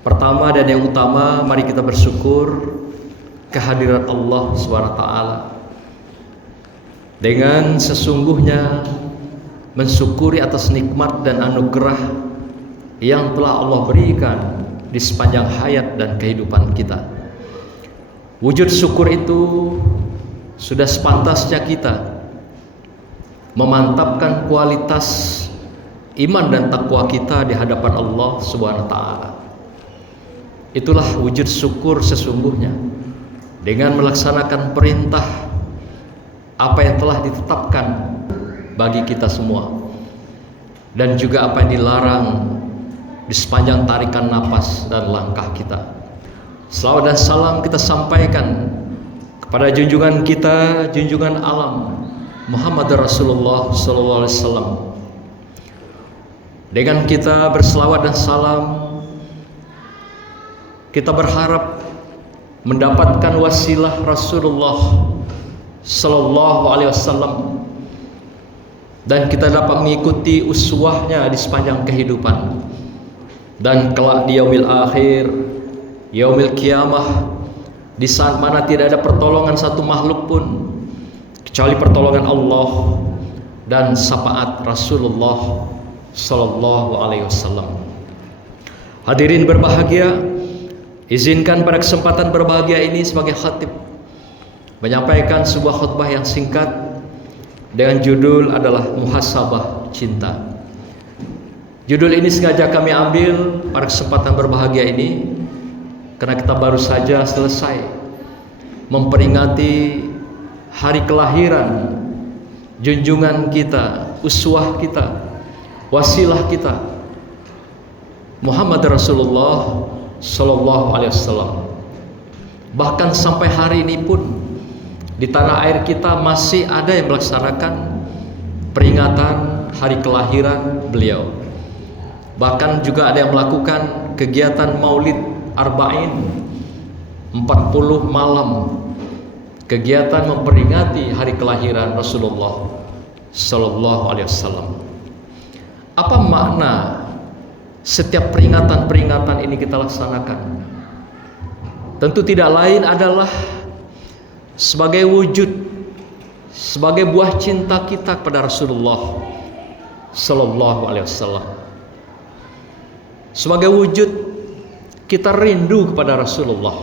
Pertama dan yang utama, mari kita bersyukur kehadirat Allah SWT. Dengan sesungguhnya mensyukuri atas nikmat dan anugerah yang telah Allah berikan di sepanjang hayat dan kehidupan kita. Wujud syukur itu sudah sepantasnya kita memantapkan kualitas iman dan takwa kita di hadapan Allah SWT. Itulah wujud syukur sesungguhnya, dengan melaksanakan perintah apa yang telah ditetapkan bagi kita semua, dan juga apa yang dilarang di sepanjang tarikan napas dan langkah kita. Salawat dan salam kita sampaikan kepada junjungan kita, junjungan alam, Muhammad Rasulullah SAW. Dengan kita berselawat dan salam, kita berharap mendapatkan wasilah Rasulullah SAW, dan kita dapat mengikuti uswahnya di sepanjang kehidupan. Dan kelak di yaumil akhir, yaumil kiamah, di saat mana tidak ada pertolongan satu makhluk pun kecuali pertolongan Allah dan syafaat Rasulullah SAW. Hadirin berbahagia, izinkan pada kesempatan berbahagia ini sebagai khatib menyampaikan sebuah khutbah yang singkat dengan judul adalah Muhasabah Cinta. Judul ini sengaja kami ambil pada kesempatan berbahagia ini karena kita baru saja selesai memperingati hari kelahiran junjungan kita, uswah kita, wasilah kita, Muhammad Rasulullah SAW. Bahkan sampai hari ini pun di tanah air kita masih ada yang melaksanakan peringatan hari kelahiran beliau. Bahkan juga ada yang melakukan kegiatan Maulid Arba'in, 40 malam, kegiatan memperingati hari kelahiran Rasulullah SAW. Apa makna setiap peringatan-peringatan ini kita laksanakan? Tentu tidak lain adalah sebagai wujud, sebagai buah cinta kita kepada Rasulullah SAW. Sebagai wujud kita rindu kepada Rasulullah.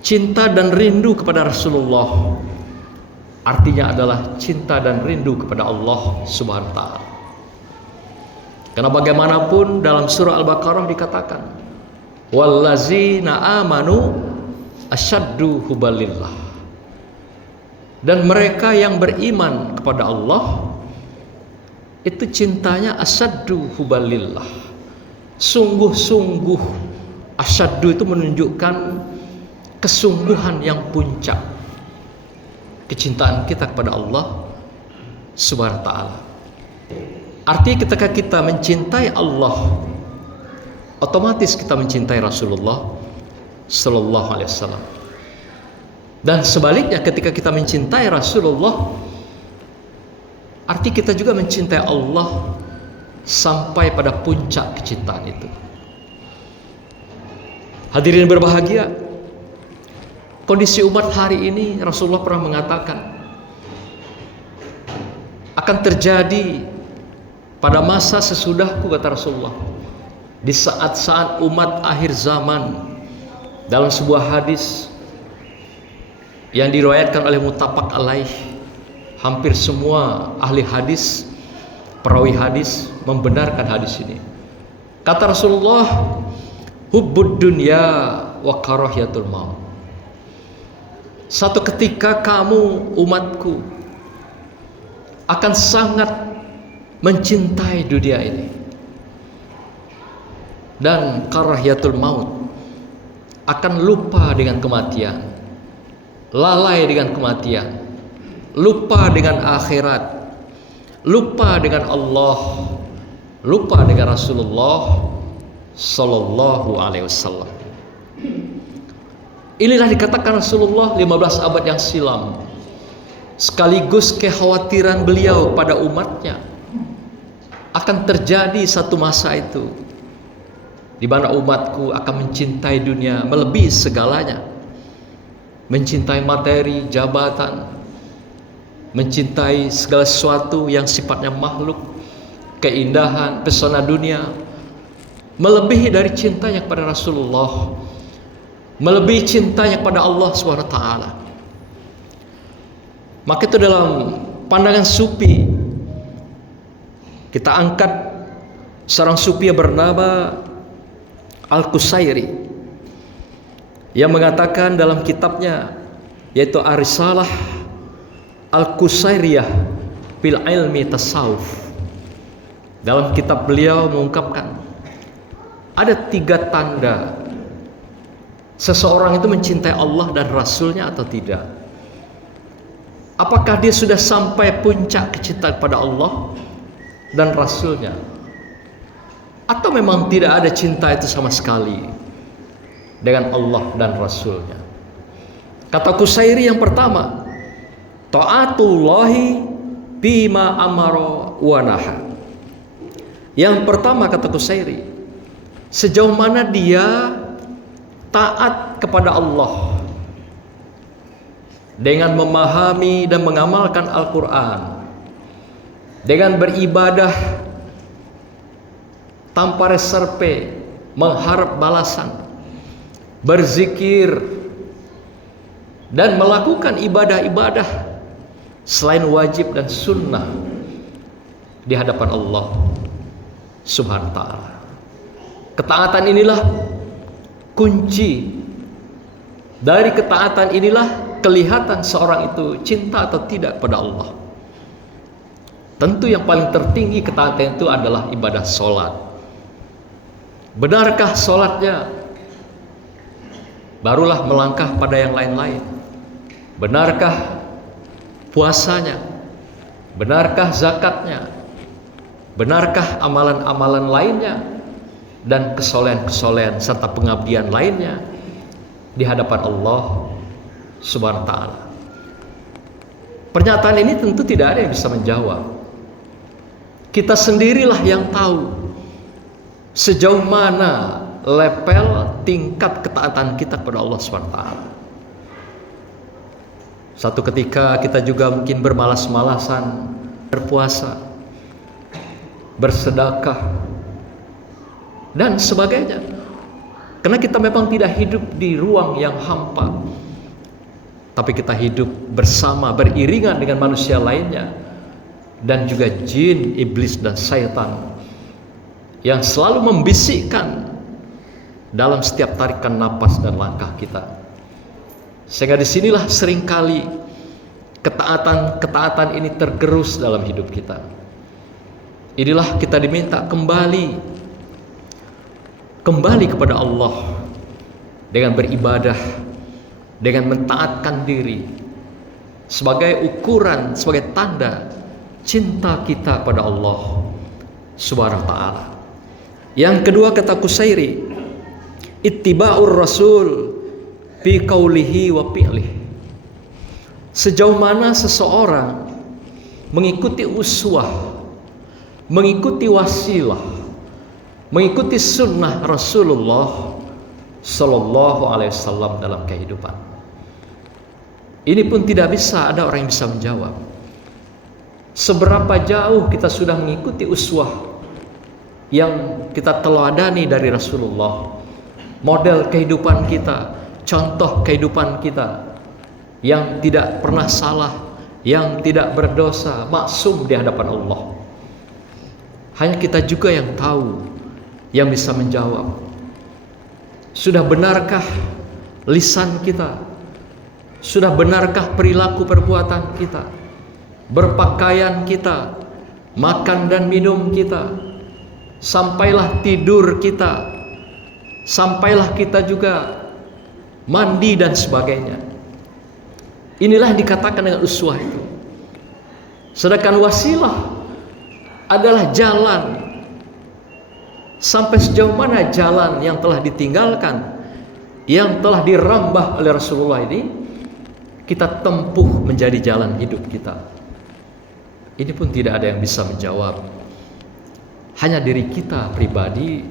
Cinta dan rindu kepada Rasulullah artinya adalah cinta dan rindu kepada Allah Subhanahu wa taala. Karena bagaimanapun dalam surah Al-Baqarah dikatakan, wallazina amanu asyaddu hubbalillah. Dan mereka yang beriman kepada Allah itu cintanya asyaddu hubbalillah. Sungguh-sungguh. Asyaddu itu menunjukkan kesungguhan yang puncak kecintaan kita kepada Allah Subhanahu wa taala. Artinya ketika kita mencintai Allah, otomatis kita mencintai Rasulullah sallallahu alaihi wasallam. Dan sebaliknya ketika kita mencintai Rasulullah, arti kita juga mencintai Allah sampai pada puncak kecintaan itu. Hadirin berbahagia, kondisi umat hari ini Rasulullah pernah mengatakan akan terjadi pada masa sesudahku, kata Rasulullah, di saat-saat umat akhir zaman. Dalam sebuah hadis yang diriwayatkan oleh muttafaq alaih, hampir semua ahli hadis, perawi hadis membenarkan hadis ini. Kata Rasulullah, hubbud dunya wa karahiyatul maut. Satu ketika kamu, umatku, akan sangat mencintai dunia ini, dan karahiyatul maut, akan lupa dengan kematian, lalai dengan kematian, lupa dengan akhirat, lupa dengan Allah, lupa dengan Rasulullah sallallahu alaihi wasallam. Inilah dikatakan Rasulullah 15 abad yang silam, sekaligus kekhawatiran beliau pada umatnya akan terjadi satu masa itu di mana umatku akan mencintai dunia melebihi segalanya, mencintai materi, jabatan, mencintai segala sesuatu yang sifatnya makhluk, keindahan, pesona dunia, melebihi dari cintanya kepada Rasulullah, melebihi cintanya kepada Allah SWT. Maka itu dalam pandangan sufi, kita angkat seorang sufi yang bernama Al-Qusairi, yang mengatakan dalam kitabnya, yaitu Ar-Risalah Al-Qusairiyah fil ilmi tasawuf. Dalam kitab beliau mengungkapkan ada 3 tanda seseorang itu mencintai Allah dan Rasulnya atau tidak. Apakah dia sudah sampai puncak kecintaan kepada Allah dan Rasulnya, atau memang tidak ada cinta itu sama sekali dengan Allah dan Rasulnya. Kata Qusairi yang pertama, ta'atullahi bima amara wa naha. Yang pertama kata Qusairi, sejauh mana dia taat kepada Allah dengan memahami dan mengamalkan Al-Quran, dengan beribadah tanpa reserve, mengharap balasan, berzikir, dan melakukan ibadah-ibadah selain wajib dan sunnah di hadapan Allah Subhanahu wa ta'ala. Ketaatan inilah kunci. Dari ketaatan inilah kelihatan seorang itu cinta atau tidak pada Allah. Tentu yang paling tertinggi ketaatan itu adalah ibadah sholat. Benarkah sholatnya? Barulah melangkah pada yang lain-lain. Benarkah puasanya? Benarkah zakatnya? Benarkah amalan-amalan lainnya dan kesolehan-kesolehan serta pengabdian lainnya di hadapan Allah Subhanahu wa ta'ala? Pernyataan ini tentu tidak ada yang bisa menjawab. Kita sendirilah yang tahu sejauh mana level tingkat ketaatan kita kepada Allah Subhanahu wa ta'ala. Satu ketika kita juga mungkin bermalas-malasan berpuasa, bersedekah, dan sebagainya, karena kita memang tidak hidup di ruang yang hampa, tapi kita hidup bersama, beriringan dengan manusia lainnya, dan juga jin, iblis, dan syaitan yang selalu membisikkan dalam setiap tarikan napas dan langkah kita. Sehingga disinilah seringkali ketaatan ini tergerus dalam hidup kita. Inilah kita diminta kembali kepada Allah dengan beribadah, dengan mentaatkan diri sebagai ukuran, sebagai tanda cinta kita pada Allah Subhanahu wa ta'ala. Yang kedua kata Qusairi, ittiba'ur rasul fi qaulihi wa fi'lihi. Sejauh mana seseorang mengikuti uswah, mengikuti wasilah, mengikuti sunnah Rasulullah Sallallahu Alaihi Wasallam dalam kehidupan. Ini pun tidak bisa ada orang yang bisa menjawab. Seberapa jauh kita sudah mengikuti uswah yang kita teladani dari Rasulullah, model kehidupan kita, contoh kehidupan kita yang tidak pernah salah, yang tidak berdosa, maksum di hadapan Allah. Hanya kita juga yang tahu, yang bisa menjawab. Sudah benarkah lisan kita? Sudah benarkah perilaku perbuatan kita? Berpakaian kita, makan dan minum kita, sampailah tidur kita, sampailah kita juga mandi dan sebagainya. Inilah yang dikatakan dengan uswah itu. Sedangkan wasilah adalah jalan. Sampai sejauh mana jalan yang telah ditinggalkan, yang telah dirambah oleh Rasulullah ini, kita tempuh menjadi jalan hidup kita. Ini pun tidak ada yang bisa menjawab. Hanya diri kita pribadi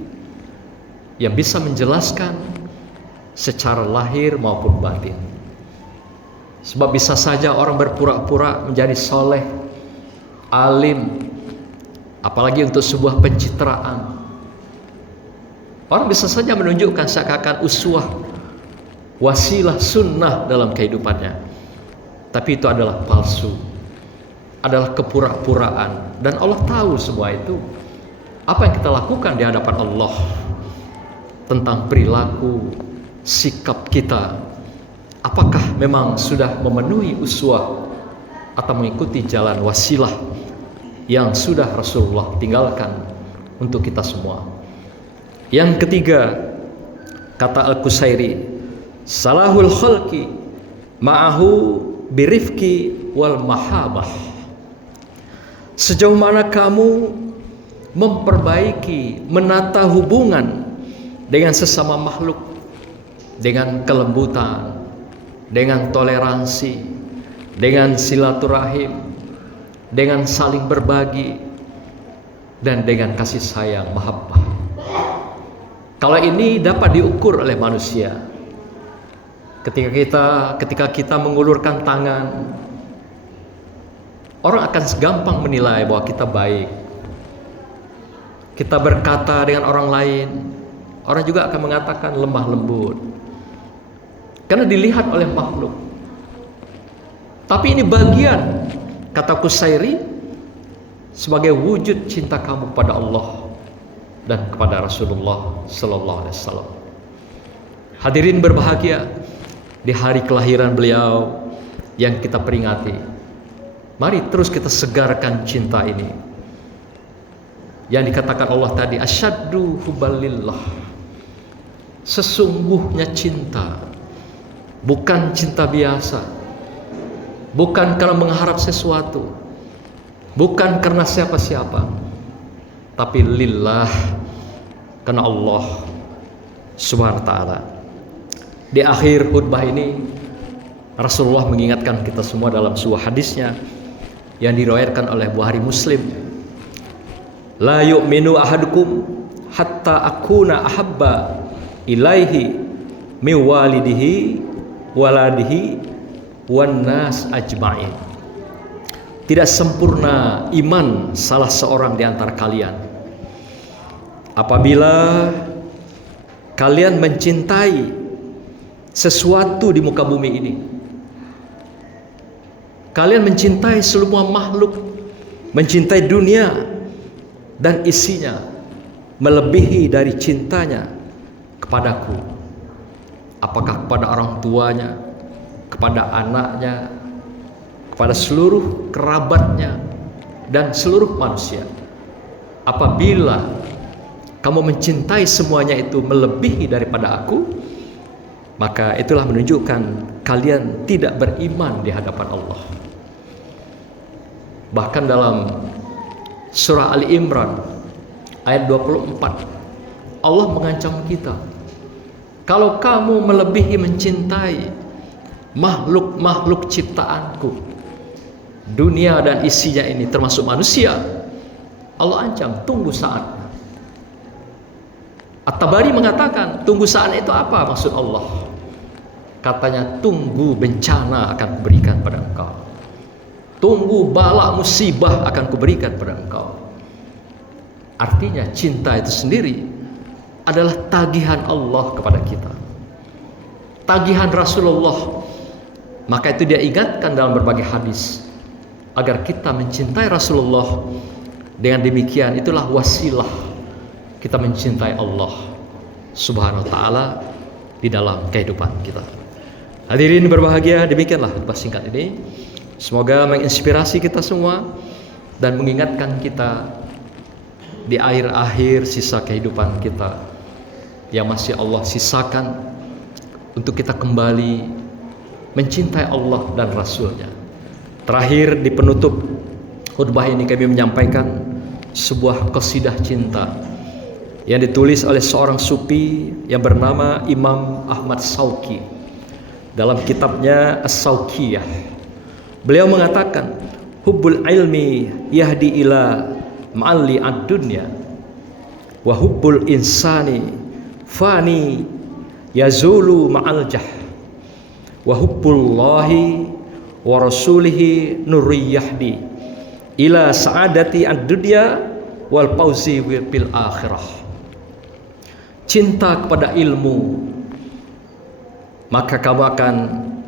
yang bisa menjelaskan secara lahir maupun batin. Sebab bisa saja orang berpura-pura menjadi soleh, alim, apalagi untuk sebuah pencitraan. Orang bisa saja menunjukkan seakan-akan uswah, wasilah, sunnah dalam kehidupannya. Tapi itu adalah palsu, adalah kepura-puraan. Dan Allah tahu semua itu. Apa yang kita lakukan di hadapan Allah tentang perilaku, sikap kita, apakah memang sudah memenuhi uswah atau mengikuti jalan wasilah yang sudah Rasulullah tinggalkan untuk kita semua. Yang ketiga, kata Al-Qusairi, salahul khalqi ma'ahu birifki wal mahabah. Sejauh mana kamu memperbaiki, menata hubungan dengan sesama makhluk dengan kelembutan, dengan toleransi, dengan silaturahim, dengan saling berbagi, dan dengan kasih sayang, mahabbah. Kalau ini dapat diukur oleh manusia, ketika kita mengulurkan tangan, orang akan gampang menilai bahwa kita baik. Kita berkata dengan orang lain, orang juga akan mengatakan lemah lembut, karena dilihat oleh makhluk. Tapi ini bagian, kata Qusairi, sebagai wujud cinta kamu pada Allah dan kepada Rasulullah Sallallahu Alaihi Wasallam. Hadirin berbahagia, di hari kelahiran beliau yang kita peringati, mari terus kita segarkan cinta ini. Yang dikatakan Allah tadi, asyaddu hubbalillah, sesungguhnya cinta, bukan cinta biasa, bukan karena mengharap sesuatu, bukan karena siapa-siapa, tapi lillah, karena Allah Subhanahu wa ta'ala. Di akhir khutbah ini, Rasulullah mengingatkan kita semua dalam sebuah hadisnya yang diriwayatkan oleh Bukhari Muslim. La yu'minu ahadukum hatta akuna ahabba ilaihi mi walidihi waladihi wan nas ajma'in. Tidak sempurna iman salah seorang di antara kalian apabila kalian mencintai sesuatu di muka bumi ini. Kalian mencintai semua makhluk, mencintai dunia dan isinya melebihi dari cintanya kepadaku. Apakah kepada orang tuanya, kepada anaknya, kepada seluruh kerabatnya, dan seluruh manusia. Apabila kamu mencintai semuanya itu melebihi daripada aku, maka itulah menunjukkan kalian tidak beriman di hadapan Allah. Bahkan dalam surah Ali Imran ayat 24, Allah mengancam kita, kalau kamu melebihi mencintai makhluk-makhluk ciptaanku, dunia dan isinya ini termasuk manusia, Allah ancam, tunggu saatnya. At-Tabari mengatakan, tunggu saat itu apa maksud Allah? Katanya, tunggu bencana akan kuberikan pada engkau, tunggu bala musibah akan kuberikan pada engkau. Artinya cinta itu sendiri adalah tagihan Allah kepada kita, tagihan Rasulullah. Maka itu dia ingatkan dalam berbagai hadis agar kita mencintai Rasulullah. Dengan demikian itulah wasilah kita mencintai Allah Subhanahu wa ta'ala di dalam kehidupan kita. Hadirin berbahagia, demikianlah khutbah singkat ini. Semoga menginspirasi kita semua dan mengingatkan kita di akhir-akhir sisa kehidupan kita yang masih Allah sisakan untuk kita kembali mencintai Allah dan Rasulnya. Terakhir di penutup khutbah ini kami menyampaikan sebuah qasidah cinta yang ditulis oleh seorang sufi yang bernama Imam Ahmad Shauqi dalam kitabnya As-Shauqiyah. Beliau mengatakan, hubbul ilmi yahdi ila ma'alli ad-dunya wa hubbul insani fani yazulu ma'al jah wa hubbullahi wa rasulihi nuriyahdi ila sa'adati ad-dunya wal fauzi bil akhirah. Cinta kepada ilmu, maka kamu akan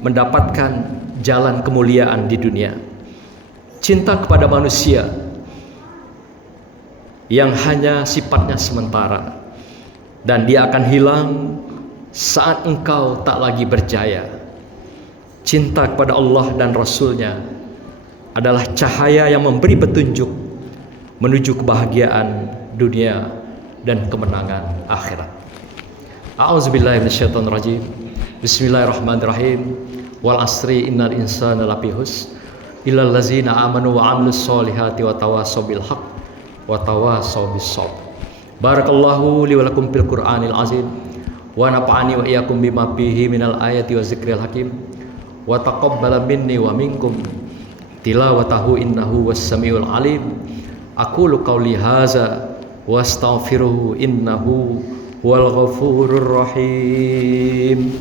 mendapatkan jalan kemuliaan di dunia. Cinta kepada manusia yang hanya sifatnya sementara dan dia akan hilang saat engkau tak lagi berjaya. Cinta kepada Allah dan Rasulnya adalah cahaya yang memberi petunjuk menuju kebahagiaan dunia dan kemenangan akhirat. A'udzubillahi minasyaitonirrajim. Bismillahirrahmanirrahim. Wal asri innal insana lafi khusr illal ladzina amanu wa 'amilus solihati wa tawassaw bil haqq wa tawassaw bis sabr. Barakallahu li wa lakum fil Qur'anil azim wa nafa'ani wa iyyakum bima fihi minal ayati wa zikril hakim wa taqabbala minni wa minkum tilawatahu innahu was-samiul alim. Aqulu qawli hadza wa astaghfiruhu innahu wal ghafurur rahim.